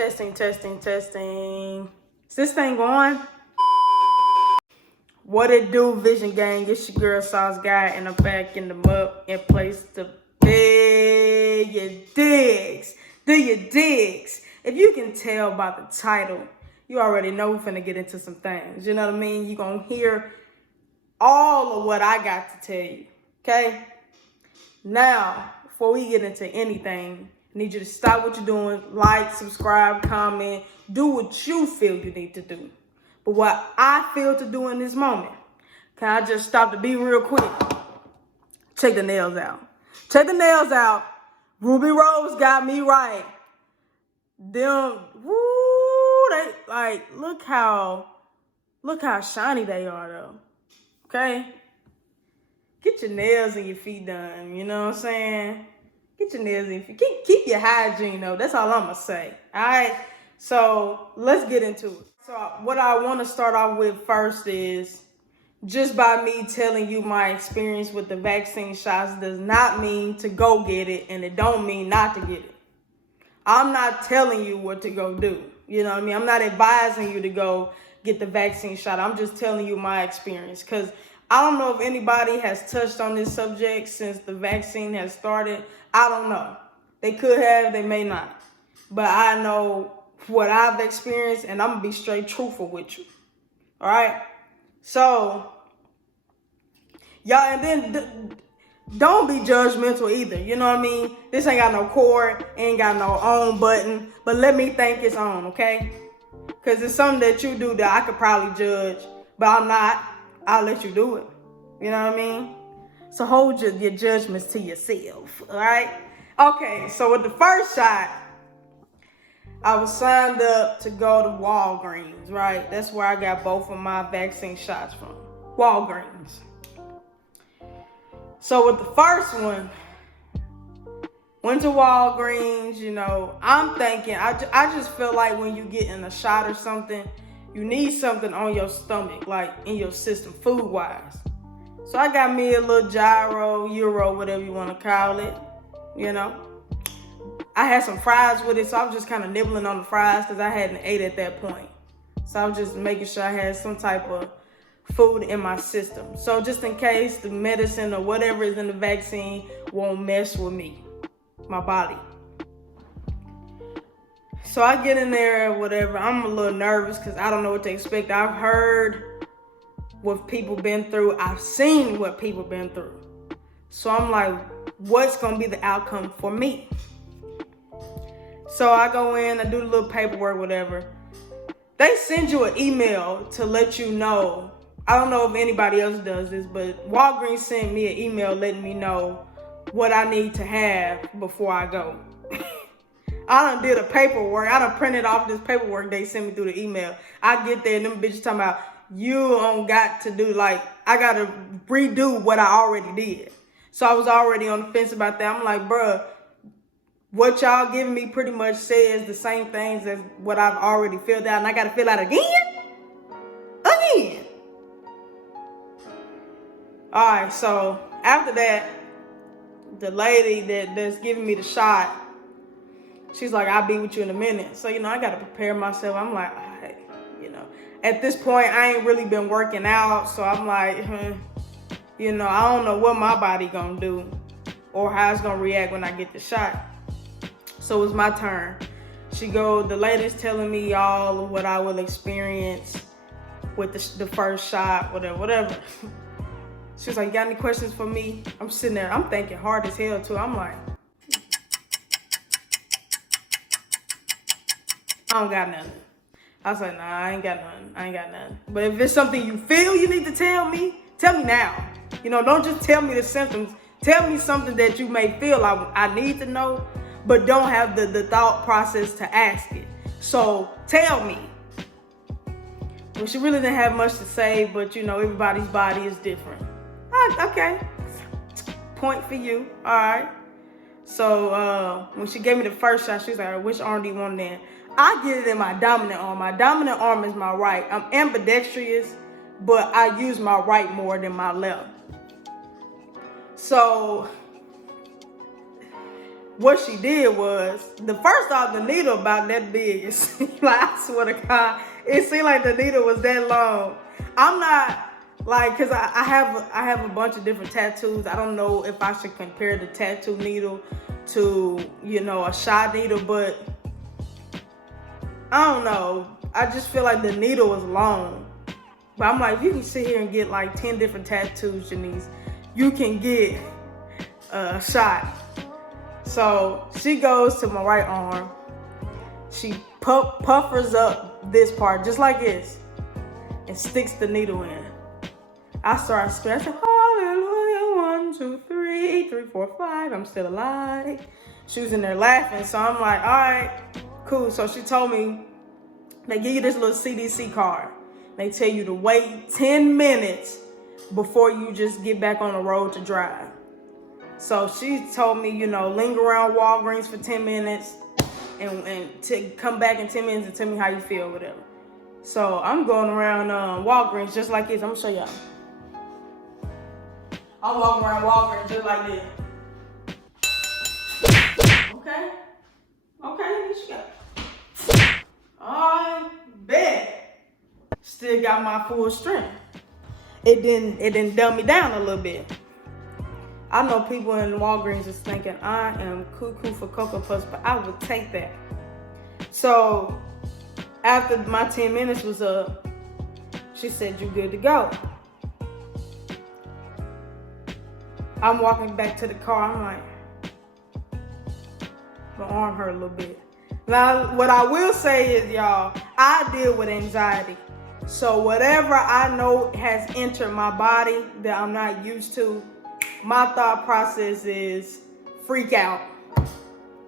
Testing, testing, testing. Is this thing going? What it do, Vision Gang? It's your girl Sauce Guy, and I'm back in the mud in place to pay your digs. Do your digs. If you can tell by the title, you already know we're finna get into some things. You know what I mean? You're gonna hear all of what I got to tell you. Okay? Now, before we get into anything, I need you to stop what you're doing, like, subscribe, comment, do what you feel you need to do. But what I feel to do in this moment, can I just stop to be real quick? Check the nails out. Check the nails out. Ruby Rose got me right. Them, woo, they, like, look how shiny they are though. Okay? Get your nails and your feet done, you know what I'm saying? Get your nails and your feet. Keep your hygiene though. That's all I'm gonna say. Alright? So let's get into it. So what I want to start off with first is just by me telling you my experience with the vaccine shots does not mean to go get it, and it don't mean not to get it. I'm not telling you what to go do. You know what I mean? I'm not advising you to go get the vaccine shot. I'm just telling you my experience, because I don't know if anybody has touched on this subject since the vaccine has started. I don't know. They could have, they may not. But I know what I've experienced, and I'm going to be straight truthful with you. All right? So, y'all, and then don't be judgmental either. You know what I mean? This ain't got no cord, ain't got no on button, but let me think it's on, okay? Because it's something that you do that I could probably judge, but I'm not. I'll let you do it. You know what I mean? So hold your judgments to yourself, all right? Okay, so with the first shot, I was signed up to go to Walgreens, right? That's where I got both of my vaccine shots from, Walgreens. So with the first one, went to Walgreens, you know, I'm thinking, I just feel like when you get in a shot or something, you need something on your stomach, like in your system, food-wise. So I got me a little gyro, euro, whatever you want to call it, you know. I had some fries with it, so I was just kind of nibbling on the fries because I hadn't ate at that point. So I was just making sure I had some type of food in my system. So just in case the medicine or whatever is in the vaccine won't mess with me, my body. So I get in there, whatever. I'm a little nervous because I don't know what to expect. I've heard what people been through. I've seen what people been through. So I'm like, what's going to be the outcome for me? So I go in, I do the little paperwork, whatever. They send you an email to let you know. I don't know if anybody else does this, but Walgreens sent me an email letting me know what I need to have before I go. I done did a paperwork. I done printed off this paperwork they sent me through the email. I get there and them bitches talking about, you don't got to do, like, I got to redo what I already did. So I was already on the fence about that. I'm like, bruh, what y'all giving me pretty much says the same things as what I've already filled out, and I got to fill out again? Again. All right, so after that, the lady that's giving me the shot, she's like, I'll be with you in a minute. So, you know, I got to prepare myself. I'm like, all right, you know. At this point, I ain't really been working out, so I'm like, you know, I don't know what my body gonna do or how it's gonna react when I get the shot. So it's my turn. The lady's telling me all of what I will experience with the first shot, whatever. She's like, you got any questions for me? I'm sitting there, I'm thinking hard as hell too. I'm like, I don't got nothing. I was like, nah, I ain't got nothing. But if it's something you feel you need to tell me now. You know, don't just tell me the symptoms. Tell me something that you may feel I need to know, but don't have the thought process to ask it. So tell me. Well, she really didn't have much to say, but you know, everybody's body is different. Okay, point for you, all right. So when she gave me the first shot, she was like, which arm do you want it in? I get it in my dominant arm. My dominant arm is my right. I'm ambidextrous, but I use my right more than my left. So what she did was, the first off, the needle about that big. Like, I swear to God, it seemed like the needle was that long. I'm not like, cause I have a bunch of different tattoos. I don't know if I should compare the tattoo needle to, you know, a shot needle, but I don't know. I just feel like the needle was long. But I'm like, you can sit here and get like 10 different tattoos, Janice. You can get a shot. So she goes to my right arm. She puffers up this part just like this and sticks the needle in. I started screaming. I said, hallelujah, 1, 2, 3, 3, 4, 5. I'm still alive. She was in there laughing. So I'm like, all right, cool. So she told me, they give you this little CDC card. They tell you to wait 10 minutes before you just get back on the road to drive. So she told me, you know, linger around Walgreens for 10 minutes and to come back in 10 minutes and tell me how you feel, whatever. So I'm going around Walgreens just like this. I'm gonna show y'all. I'm walking around Walgreens just like this. Okay. Okay, here she go. I bet. Still got my full strength. It didn't dumb me down a little bit. I know people in Walgreens is thinking I am cuckoo for Cocoa Puffs, but I would take that. So after my 10 minutes was up, she said, you good to go. I'm walking back to the car. I'm like, my arm hurt a little bit. Now, what I will say is, y'all, I deal with anxiety. So whatever I know has entered my body that I'm not used to, my thought process is freak out.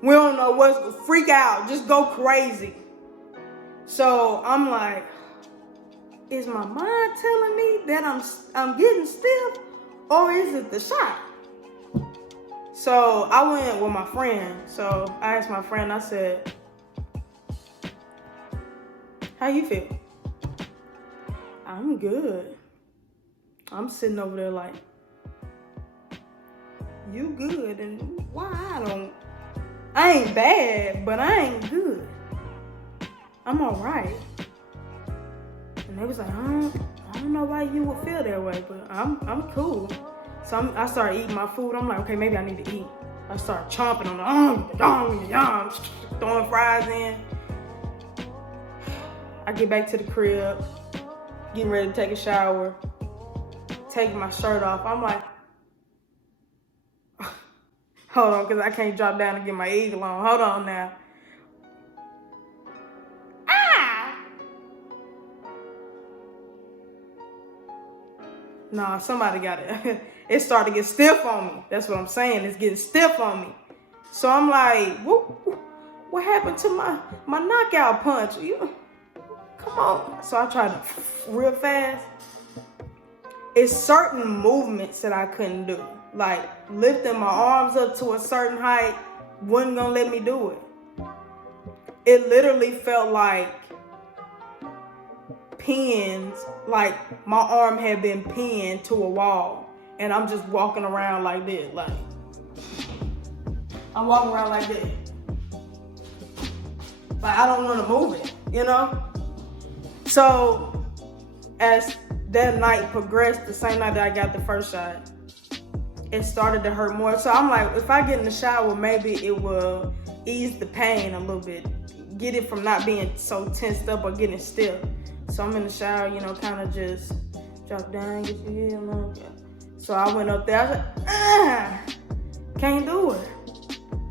We don't know what's, freak out, just go crazy. So I'm like, is my mind telling me that I'm getting stiff, or is it the shot? So I went with my friend. So I asked my friend, I said, how you feel? I'm good. I'm sitting over there like, you good, and why I ain't bad, but I ain't good. I'm all right. And they was like, I don't know why you would feel that way, but I'm cool. So I started eating my food. I'm like, okay, maybe I need to eat. I started chomping on the throwing fries in. I get back to the crib, getting ready to take a shower, taking my shirt off. I'm like, hold on, because I can't drop down and get my eagle on. Hold on now. Nah, somebody got it. It started to get stiff on me. That's what I'm saying. It's getting stiff on me. So I'm like, what happened to my knockout punch? Come on. So I tried to real fast. It's certain movements that I couldn't do. Like lifting my arms up to a certain height wasn't gonna let me do it. It literally felt like pins, like my arm had been pinned to a wall, and I'm just walking around like this, like I'm walking around like this. Like I don't want to move it, you know? So as that night progressed, the same night that I got the first shot, it started to hurt more. So I'm like, if I get in the shower, maybe it will ease the pain a little bit, get it from not being so tensed up or getting stiff. So I'm in the shower, you know, kind of just drop down, get your head a little bit. So I went up there, I was like, can't do it.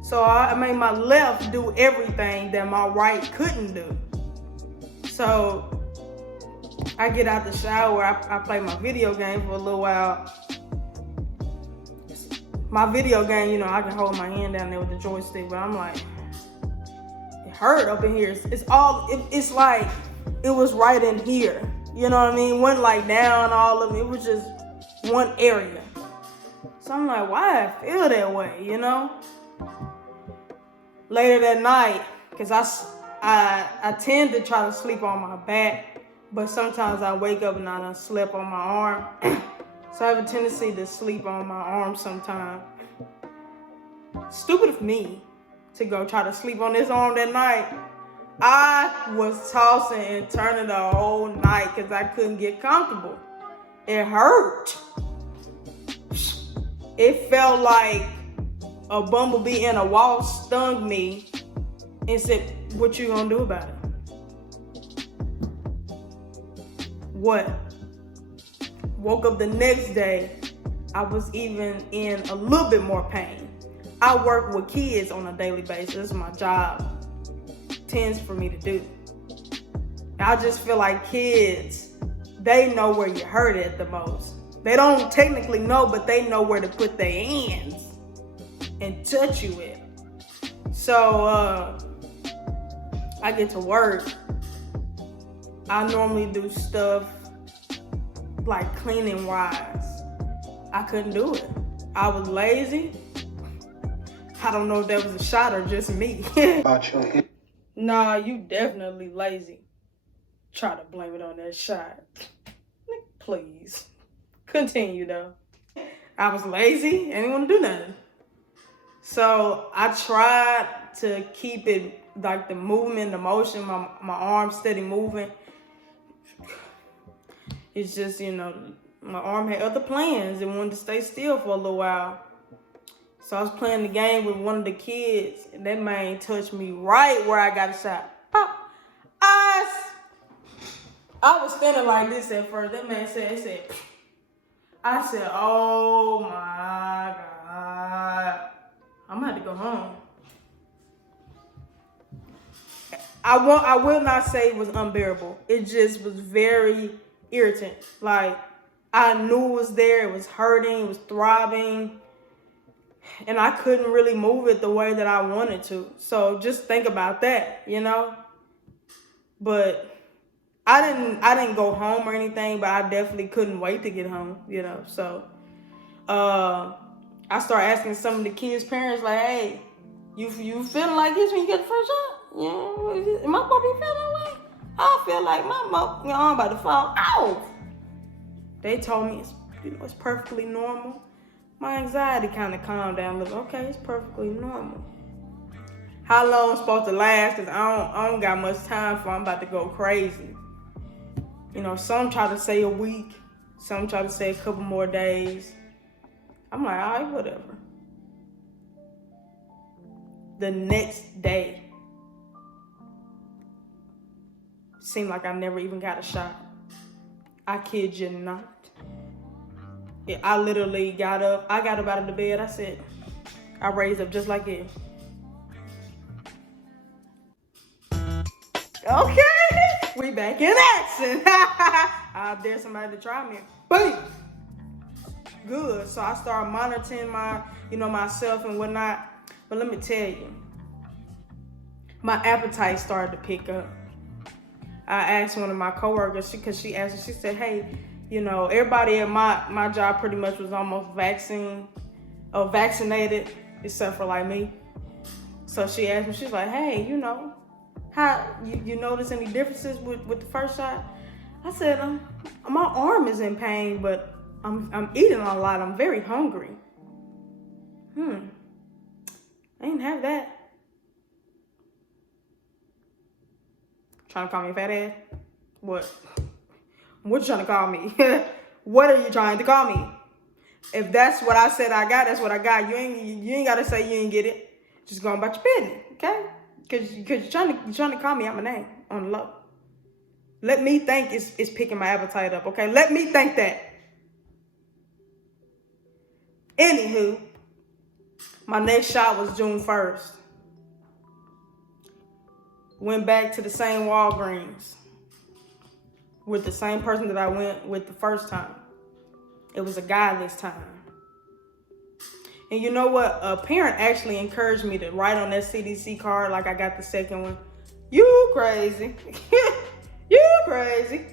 So I made my left do everything that my right couldn't do. So I get out the shower, I play my video game for a little while. My video game, you know, I can hold my hand down there with the joystick, but I'm like, it hurt up in here. It's like, it was right in here. You know what I mean? Wasn't like down all of it. It was just one area. So I'm like, why I feel that way, you know? Later that night, because I tend to try to sleep on my back, but sometimes I wake up and I done slept on my arm. So I have a tendency to sleep on my arm sometimes. Stupid of me. to go try to sleep on this arm that night. I was tossing and turning the whole night because I couldn't get comfortable. It hurt. It felt like a bumblebee in a wall stung me and said, "What you gonna do about it?" What? Woke up the next day, I was even in a little bit more pain. I work with kids on a daily basis. This is my job. Tends for me to do. I just feel like kids, they know where you hurt it the most. They don't technically know, but they know where to put their hands and touch you with. So I get to work. I normally do stuff like cleaning wise. I couldn't do it. I was lazy. I don't know if that was a shot or just me. Nah, you definitely lazy. Try to blame it on that shot. Please. Continue though. I was lazy. I didn't want to do nothing. So I tried to keep it like the movement, the motion, my arm steady moving. It's just, my arm had other plans and wanted to stay still for a little while. So I was playing the game with one of the kids, and that man touched me right where I got a shot. Pop. I was standing like this at first. That man said, I said, "Oh my God, I'm gonna have to go home." I will not say it was unbearable. It just was very irritant. Like, I knew it was there. It was hurting. It was throbbing. And I couldn't really move it the way that I wanted to. So just think about that, But I didn't go home or anything, but I definitely couldn't wait to get home, So I started asking some of the kids' parents, like, "Hey, you feeling like this when you get the first shot? Yeah, my puppy feel that way? I feel like my arm about to fall off." They told me it's perfectly normal. My anxiety kind of calmed down a little. Okay, it's perfectly normal. How long it's supposed to last? Because I don't got much time for. I'm about to go crazy. Some try to say a week. Some try to say a couple more days. I'm like, all right, whatever. The next day, seemed like I never even got a shot. I kid you not. I literally got up. I got up out of the bed. I raised up just like it. Okay, we back in action. I dare somebody to try me. Boom. Good. So I started monitoring myself and whatnot. But let me tell you, my appetite started to pick up. I asked one of my coworkers, because she asked, she said, "Hey, everybody at my job pretty much was almost vaccinated, except for like me." So she asked me, she's like, "Hey, how you notice any differences with the first shot?" I said, "My arm is in pain, but I'm eating a lot. I'm very hungry." I didn't have that. Trying to call me a fat ass? What? What you trying to call me? What are you trying to call me? If that's what I said I got, that's what I got. You ain't gotta say you ain't get it. Just go about your business, okay? Cause you're trying to call me out my name on the low. Let me think it's picking my appetite up, okay? Let me think that. Anywho, my next shot was June 1st. Went back to the same Walgreens with the same person that I went with the first time. It was a guy this time. And you know what? A parent actually encouraged me to write on that CDC card like I got the second one. You crazy. You crazy.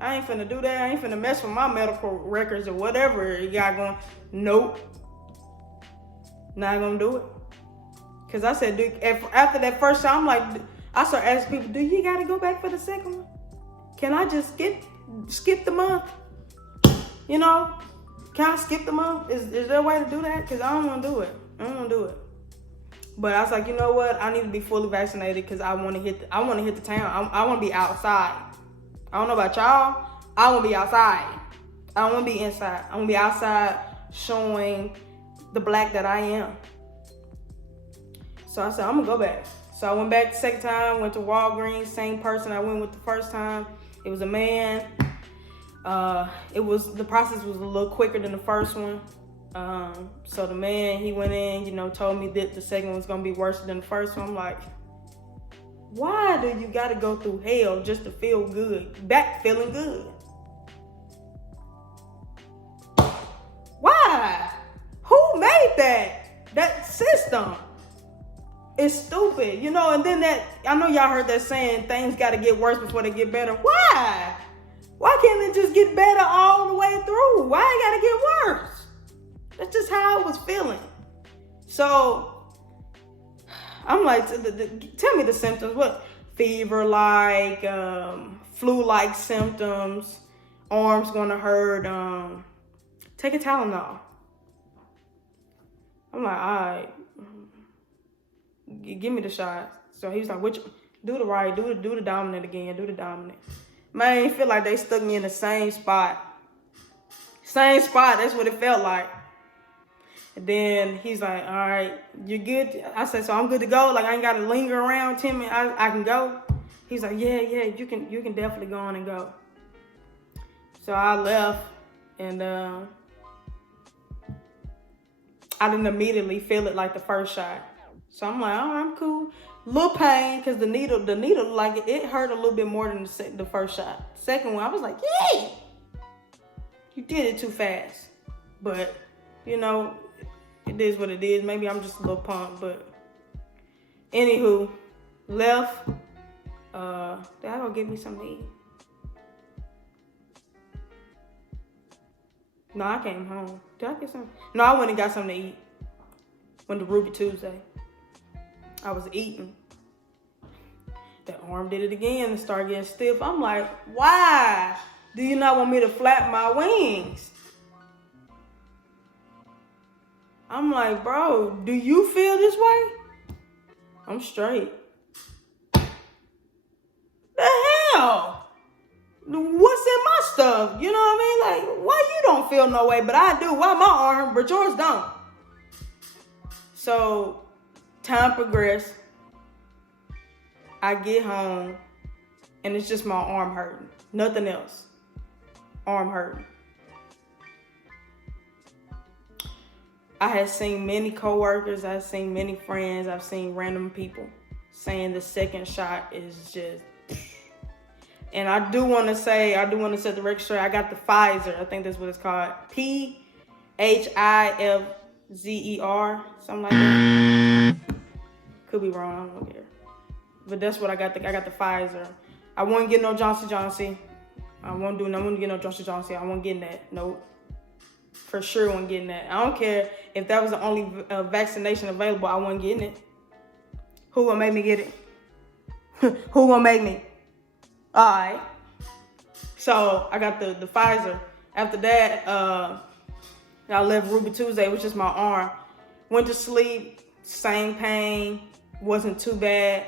I ain't finna do that. I ain't finna mess with my medical records or whatever you got going. Nope. Not gonna do it. Because I said, dude, after that first shot, I'm like, I started asking people, "Do you gotta go back for the second one? Can I just skip the month? Can I skip the month? Is there a way to do that? Because I don't want to do it. But I was like, you know what? I need to be fully vaccinated because I want to hit the town. I want to be outside. I don't know about y'all. I want to be outside. I don't want to be inside. I want to be outside showing the black that I am. So I said, I'm going to go back. So I went back the second time, went to Walgreens, same person I went with the first time. It was a man. The process was a little quicker than the first one. So the man, he went in, told me that the second one's gonna be worse than the first one. I'm like, why do you gotta go through hell just to feel good? Back feeling good. Why? Who made that? That system. It's stupid, and then I know y'all heard that saying, things gotta get worse before they get better. Why? Why can't it just get better all the way through? Why it gotta get worse? That's just how I was feeling. So I'm like, tell me the symptoms. What? Fever-like, flu-like symptoms, arms gonna hurt. Take a Tylenol. I'm like, all right, give me the shot. So he was like, do the right, do the dominant again, do the dominant. Man, I feel like they stuck me in the same spot. Same spot, that's what it felt like. And then he's like, all right, you're good? I said, so I'm good to go? Like, I ain't got to linger around 10 minutes? I can go? He's like, yeah, you can definitely go on and go. So I left, and I didn't immediately feel it like the first shot. So I'm like, oh, I'm cool. Little pain, because the needle, like, it hurt a little bit more than the first shot. Second one, I was like, yay! You did it too fast. But, it is what it is. Maybe I'm just a little pumped, but anywho, left. They gonna give me something to eat. No, I came home. Did I get something? No, I went and got something to eat. Went to Ruby Tuesday. I was eating. That arm did it again and started getting stiff. I'm like, why do you not want me to flap my wings? I'm like, bro, do you feel this way? I'm straight. The hell? What's in my stuff? You know what I mean? Like, why you don't feel no way, but I do. Why my arm, but yours don't? So, time progressed. I get home, and it's just my arm hurting. Nothing else. Arm hurting. I had seen many coworkers, I've seen many friends, I've seen random people saying the second shot is just, and I do want to set the record straight. I got the Pfizer. I think that's what it's called. Pfizzer, something like that. Could be wrong, I don't care. But that's what I got. I got the Pfizer. I won't get no Johnson Johnson. I won't get no Johnson Johnson. I won't get that. Nope. For sure wasn't getting that. I don't care if that was the only vaccination available, I wasn't getting it. Who gonna make me get it? Who gonna make me? All right. So I got the Pfizer. After that, I left Ruby Tuesday. It was just my arm. Went to sleep, same pain, wasn't too bad.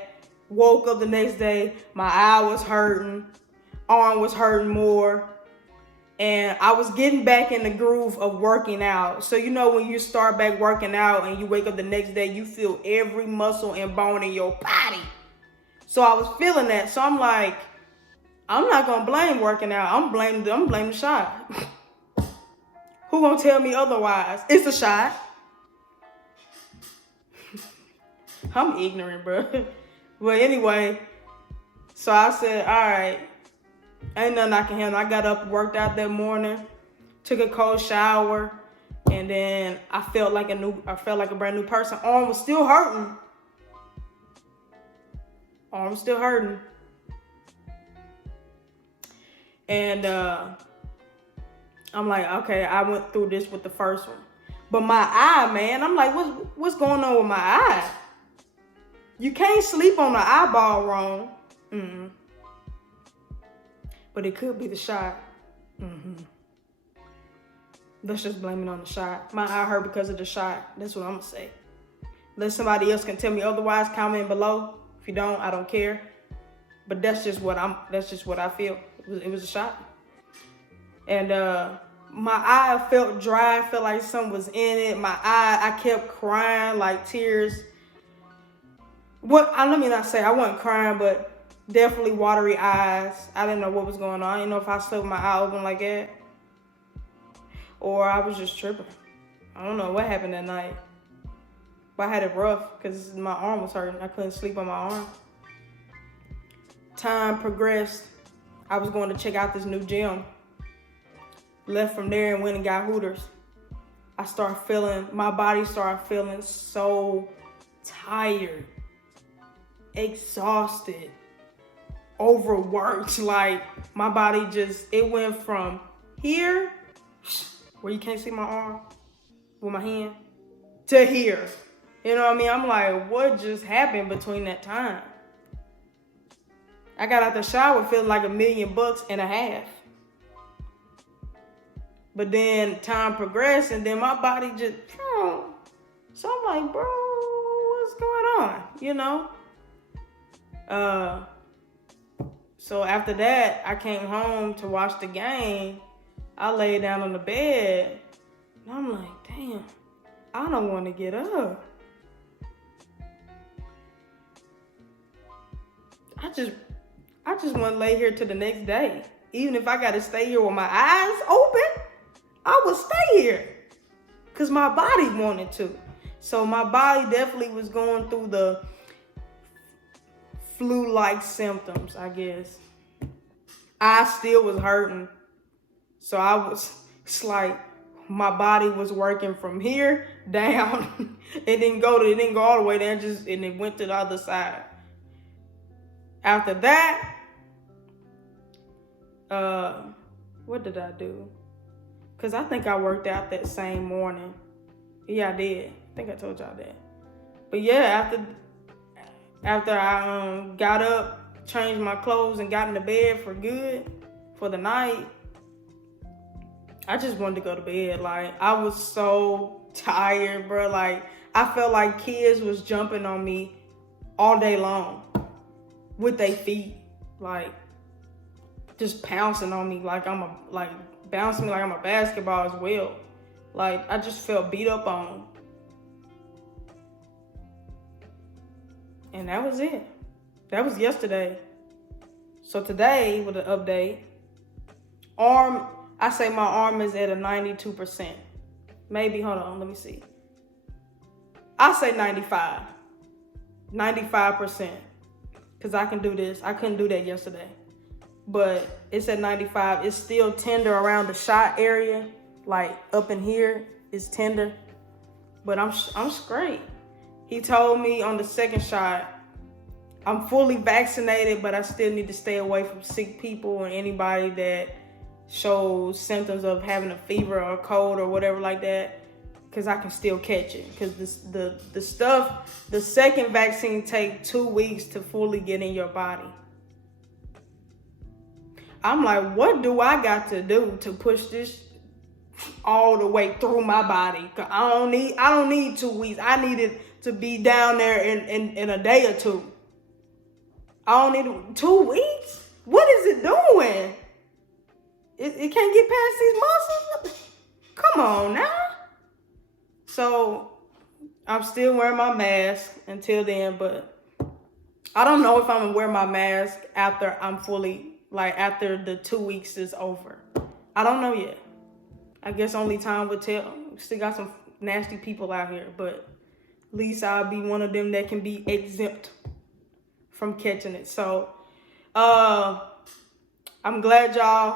Woke up the next day, my eye was hurting, arm was hurting more. And I was getting back in the groove of working out. So when you start back working out and you wake up the next day, you feel every muscle and bone in your body. So I was feeling that. So I'm like, I'm not gonna blame working out. I'm blaming the shot. Who gonna tell me otherwise? It's a shot. I'm ignorant, bro. But anyway, so I said, all right. Ain't nothing I can handle. I got up, worked out that morning, took a cold shower, and then I felt like a brand new person. Arm was still hurting. And I'm like, okay, I went through this with the first one. But my eye, man, I'm like, what's going on with my eye? You can't sleep on the eyeball wrong. Mm-mm. But it could be the shot. Let's just blame it on the shot. My eye hurt because of the shot. That's what I'm gonna say. Unless somebody else can tell me otherwise, comment below. If you don't, I don't care. But that's just what I feel. It was a shot. And my eye felt dry, felt like something was in it. I kept crying, like tears. Let me not say I wasn't crying, but definitely watery eyes. I didn't know what was going on. I didn't know if I slept with my eye open like that, or I was just tripping. I don't know what happened that night. But I had it rough because my arm was hurting. I couldn't sleep on my arm. Time progressed. I was going to check out this new gym. Left from there and went and got Hooters. My body started feeling so tired, exhausted, overworked. Like my body it went from here, where you can't see my arm with my hand, to here. You know what I mean? I'm like, what just happened between that time? I got out the shower feeling like $1.5 million. But then time progressed and then my body just, so I'm like, bro, what's going on? You know? So after that, I came home to watch the game. I laid down on the bed and I'm like, damn, I don't want to get up. I just want to lay here till the next day. Even if I got to stay here with my eyes open, I would stay here. Because my body wanted to. So my body definitely was going through the flu-like symptoms, I guess. I still was hurting. So it's like my body was working from here down. It didn't go all the way down, and it went to the other side. After that, what did I do? Because I think I worked out that same morning. Yeah, I did. I think I told y'all that. But yeah, after I got up, changed my clothes, and got into bed for good for the night, I just wanted to go to bed. Like, I was so tired, bro. Like, I felt like kids was jumping on me all day long with their feet, like just pouncing on me bouncing me like I'm a basketball as well. Like, I just felt beat up on. And that was it. That was yesterday. So today, with an update, I say my arm is at a 92%. Maybe, hold on, let me see. I say 95. 95%. Because I can do this. I couldn't do that yesterday. But it's at 95. It's still tender around the shot area. Like up in here, it's tender. But I'm straight. He told me on the second shot, I'm fully vaccinated, but I still need to stay away from sick people and anybody that shows symptoms of having a fever or a cold or whatever like that. Because I can still catch it. Because the second vaccine takes 2 weeks to fully get in your body. I'm like, what do I got to do to push this all the way through my body? Cause I don't need 2 weeks. I need it to be down there in a day or two. I don't need 2 weeks? What is it doing? It can't get past these muscles? Come on now. So I'm still wearing my mask until then, but I don't know if I'm gonna wear my mask after I'm fully, after the 2 weeks is over. I don't know yet. I guess only time will tell. Still got some nasty people out here, but at least I'll be one of them that can be exempt from catching it. So I'm glad y'all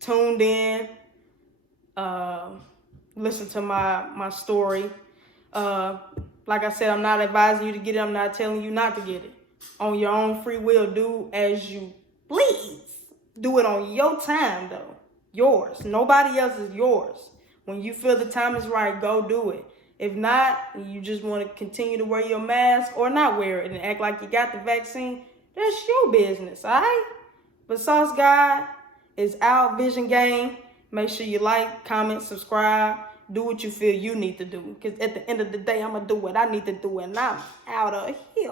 tuned in. Listen to my story. Like I said, I'm not advising you to get it. I'm not telling you not to get it. On your own free will, do as you please. Do it on your time, though. Yours. Nobody else is yours. When you feel the time is right, go do it. If not, you just want to continue to wear your mask or not wear it and act like you got the vaccine, that's your business, all right? But Sauce God is out. Vision Gang. Make sure you like, comment, subscribe. Do what you feel you need to do. Because at the end of the day, I'm going to do what I need to do. And I'm out of here.